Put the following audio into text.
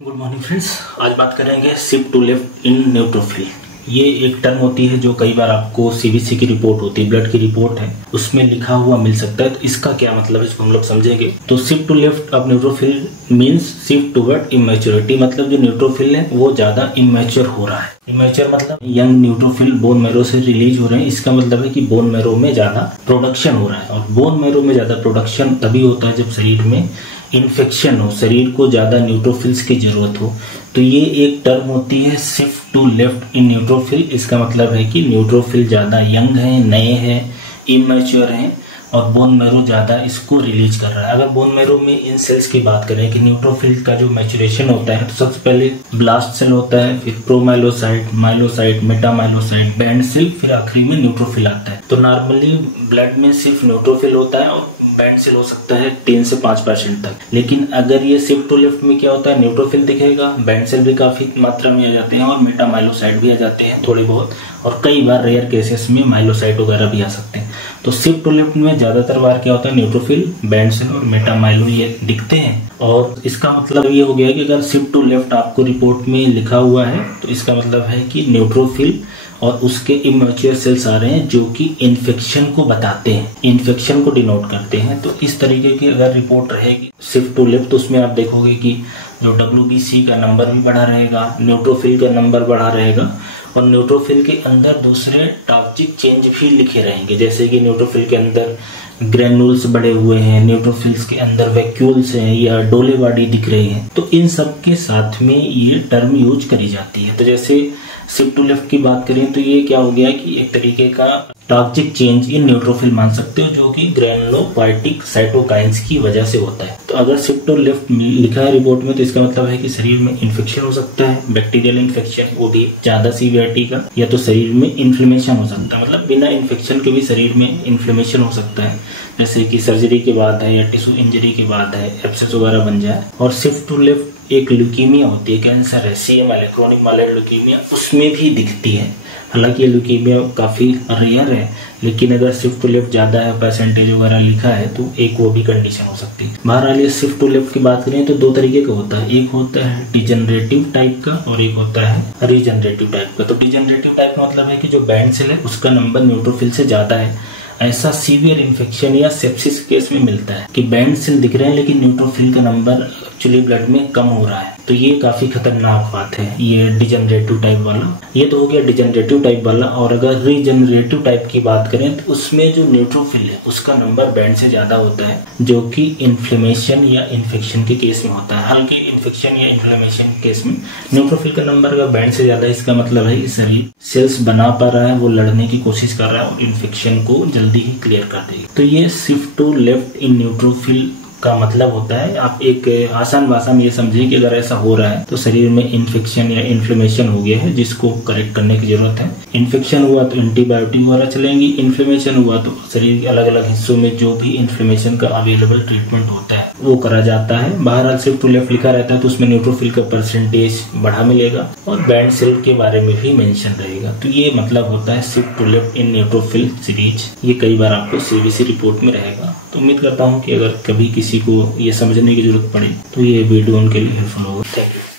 Good morning friends. आज बात करेंगे shift to left in neutrophil. ये एक टर्म होती है जो कई बार आपको सीबीसी की रिपोर्ट होती है, ब्लड की रिपोर्ट है, उसमें लिखा हुआ मिल सकता है। तो इसका क्या मतलब है इसको हम लोग समझेंगे। तो shift to left of neutrophil means shift toward immaturity, मतलब जो न्यूट्रोफिल है वो ज्यादा इमेच्योर हो रहा है। इमेच्योर मतलब यंग न्यूट्रोफिल बोन मैरो से रिलीज हो रहे हैं। इसका मतलब है कि बोन मैरो में ज्यादा प्रोडक्शन हो रहा है, और बोन मैरो में ज्यादा प्रोडक्शन तभी होता है जब शरीर में इन्फेक्शन हो, शरीर को ज्यादा न्यूट्रोफिल्स की जरूरत हो। तो ये एक टर्म होती है shift to left in neutrophil. इसका मतलब है कि न्यूट्रोफिल ज्यादा यंग है, नए हैं, इमेच्योर हैं, और बोन मैरो ज्यादा इसको रिलीज कर रहा है। अगर बोन मैरो में इन सेल्स की बात करें कि न्यूट्रोफिल का जो मैच्योरेशन होता है, तो सबसे पहले ब्लास्ट सेल होता है, फिर प्रोमाइलोसाइट, माइलोसाइट, मेटामाइलोसाइट, बैंड सेल, फिर आखिरी में न्यूट्रोफिल आता है। तो नॉर्मली ब्लड में सिर्फ न्यूट्रोफिल होता है और बैंड सेल हो सकता है 3 से 5% तक। लेकिन अगर ये शिफ्ट टू लेफ्ट में क्या होता है, न्यूट्रोफिल दिखेगा, बैंड सेल भी काफी मात्रा में आ जाते हैं, और मेटामाइलोसाइट भी आ जाते हैं थोड़ी बहुत, और कई बार रेयर केसेस में माइलोसाइट वगैरह भी आ सकते हैं। तो शिफ्ट टू लेफ्ट में ज्यादातर बार क्या होता है, न्यूट्रोफिल, बैंड सेल और मेटामाइलो ये दिखते हैं। और इसका मतलब ये हो गया कि अगर शिफ्ट टू लेफ्ट आपको रिपोर्ट में लिखा हुआ है तो इसका मतलब है कि न्यूट्रोफिल और उसके इमेच्योर सेल्स आ रहे हैं जो कि इन्फेक्शन को बताते हैं, इन्फेक्शन को डिनोट करते हैं। तो इस तरीके की अगर रिपोर्ट रहेगी शिफ्ट टू लेफ्ट, तो उसमें आप देखोगे कि जो WBC का नंबर भी बढ़ा रहेगा, न्यूट्रोफिल का नंबर बढ़ा रहेगा, और न्यूट्रोफिल के अंदर दूसरे टॉक्सिक चेंज भी लिखे रहेंगे, जैसे कि न्यूट्रोफिल के अंदर ग्रेनुल्स बढ़े हुए हैं, न्यूट्रोफिल्स के अंदर वैक्यूल्स हैं या डोले बॉडी दिख रही है। तो इन सब के साथ में ये टर्म यूज करी जाती है। तो जैसे शिफ्ट टू लेफ्ट की बात करें तो ये क्या हो गया कि एक तरीके का टॉक्सिक चेंज इन न्यूट्रोफिल मान सकते हो, जो कि ग्रेनुलोपाइटिक साइटोकाइंस की वजह से होता है। तो अगर शिफ्ट टू लेफ्ट लिखा है रिपोर्ट में, तो इसका मतलब है कि शरीर में इन्फेक्शन हो सकता है, बैक्टीरियल इन्फेक्शन, वो भी ज्यादा सीवियरिटी का, या तो शरीर में इन्फ्लेमेशन हो सकता है, मतलब बिना इन्फेक्शन के भी शरीर में इन्फ्लेमेशन हो सकता है, जैसे कि सर्जरी के बाद है या टिश्यू इंजरी के बाद है, एब्सेस वगैरह बन जाए। और शिफ्ट टू लेफ्ट एक ल्यूकीमिया होती है, कैंसर है, CML क्रोनिक माइलोइड ल्यूकीमिया, उसमें भी दिखती है। हालांकि ये ल्यूकीमिया काफी रेयर है, लेकिन अगर शिफ्ट टू लेफ्ट ज्यादा है, परसेंटेज वगैरह लिखा है, तो एक वो भी कंडीशन हो सकती है। बहरहाल ये शिफ्ट टू लेफ्ट की बात करें तो दो तरीके का होता है, एक होता है डिजेनरेटिव टाइप का और एक होता है रीजनरेटिव टाइप का। तो डिजेनरेटिव टाइप का मतलब है कि जो बैंड सेल है उसका नंबर न्यूट्रोफिल से ज्यादा है। ऐसा सीवियर इन्फेक्शन या सेप्सिस केस में मिलता है कि बैंड सेल दिख रहे हैं लेकिन न्यूट्रोफिल का नंबर एक्चुअली ब्लड में कम हो रहा है। तो ये काफी खतरनाक बात है, ये डिजेनरेटिव टाइप वाला। ये तो हो गया डिजेनरेटिव टाइप वाला। और अगर रीजनरेटिव टाइप की बात करें तो उसमें जो न्यूट्रोफिल है उसका नंबर बैंड से ज्यादा होता है, जो कि इन्फ्लेमेशन या इन्फेक्शन के केस में होता है। हालांकि इन्फेक्शन या इन्फ्लेमेशन के केस में न्यूट्रोफिल का नंबर अगर बैंड से ज्यादा है, इसका मतलब है कि शरीर सेल्स बना पा रहा है, वो लड़ने की कोशिश कर रहा है और इन्फेक्शन को जल्दी ही क्लियर कर देगी। तो ये shift to left in neutrophil का मतलब होता है, आप एक आसान भाषा में ये समझिए कि अगर ऐसा हो रहा है तो शरीर में इन्फेक्शन या इन्फ्लेमेशन हो गया है, जिसको करेक्ट करने की जरूरत है। इन्फेक्शन हुआ तो एंटीबायोटिक वगैरह चलेंगी, इन्फ्लेमेशन हुआ तो शरीर के अलग अलग हिस्सों में जो भी इन्फ्लेमेशन का अवेलेबल ट्रीटमेंट होता है वो करा जाता है। बहरहाल शिफ्ट टू लेफ्ट लिखा रहता है तो उसमें न्यूट्रोफिल का परसेंटेज बढ़ा मिलेगा और बैंड सेल के बारे में भी मेंशन रहेगा। तो ये मतलब होता है shift to left in neutrophil series. ये कई बार आपको सीबीसी रिपोर्ट में रहेगा। तो उम्मीद करता हूँ कि अगर कभी किसी को ये समझने की जरूरत पड़े तो ये वीडियो उनके लिए हेल्पफुल होगा। Thank you.